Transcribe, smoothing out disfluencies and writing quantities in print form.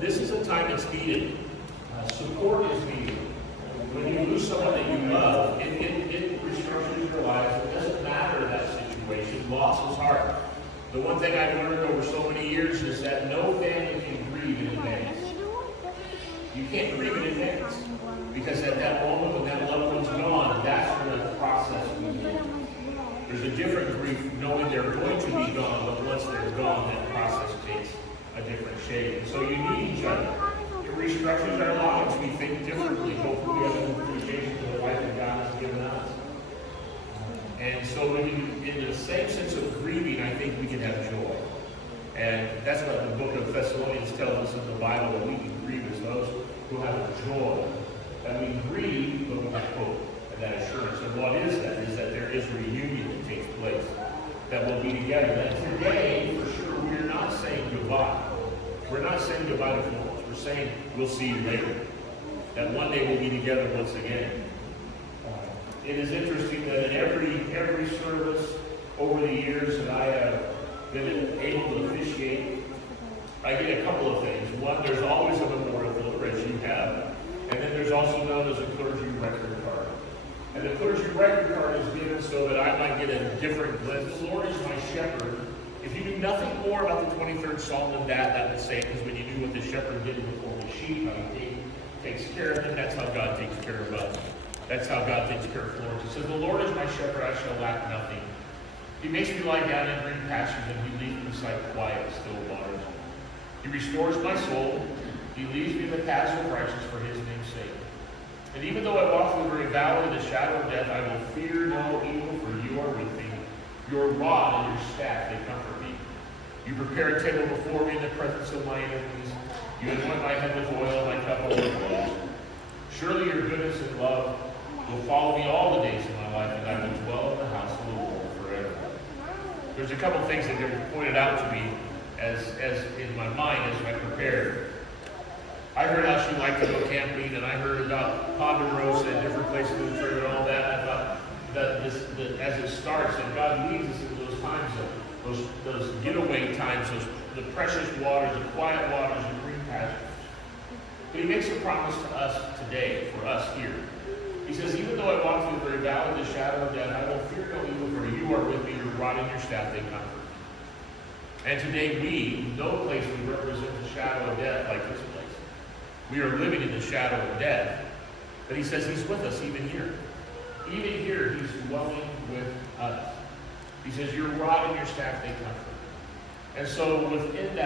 this is a time that's needed. Support is needed. When you lose someone that you love, it restructures your life. It doesn't matter that situation. Loss is hard. The one thing I've learned over so many years is that no family can grieve in advance. You can't grieve in advance. Because at that moment when that loved one's gone, that's when the process begins. There's a different grief knowing they're going to be gone, but once they're gone, that process takes a different shape. And so you need each other. It restructures our lives. We think differently. Hopefully we have an appreciation for the life that God has given us. And so in the same sense of grieving, I think we can have joy. And that's what the book of Thessalonians tells us in the Bible, that we can grieve as those who have a joy. That we grieve, but we have hope and that assurance. And what is that? Is that there is a reunion that takes place, that we'll be together. And today, for sure, we're not saying goodbye. We're not saying goodbye to Florence. We're saying we'll see you later. That one day we'll be together once again. It is interesting that in every service over the years that I have been able to officiate, I get a couple of things. One, there's always a memorial float, as you have. And then there's also known as a clergy record card. And the clergy record card is given so that I might get a different glimpse. The Lord is my shepherd. If you knew nothing more about the 23rd Psalm than that would say it, because when you knew what the shepherd did before the sheep, how he takes care of them, that's how God takes care of us. That's how God takes care of Florence. He says, the Lord is my shepherd, I shall lack nothing. He makes me lie down in green pastures, and he leads me beside quiet, still waters. He restores my soul. He leads me in the paths of righteousness for his name's sake. And even though I walk through the very valley of the shadow of death, I will fear no evil, for you are with me. Your rod and your staff, they comfort me. You prepare a table before me in the presence of my enemies. You anoint my head with oil, my cup overflows. Surely your goodness and love will follow me all the days of my life, and I will dwell in the house of the Lord forever. There's a couple things that are pointed out to me as in my mind as I prepared. I heard how she liked to go camping, and I heard about Ponderosa and different places in the trip and all that. I thought that as it starts, that God leads us in those times, those getaway times, the precious waters, the quiet waters, the green pastures. But he makes a promise to us today, for us here. He says, even though I walk through the very valley of the shadow of death, I will fear no evil, for you are with me, your rod and your staff, they comfort. And today we, no place we represent the shadow of death like this place. We are living in the shadow of death. But he says he's with us even here. Even here, he's dwelling with us. He says, your rod and your staff, they comfort. And so within that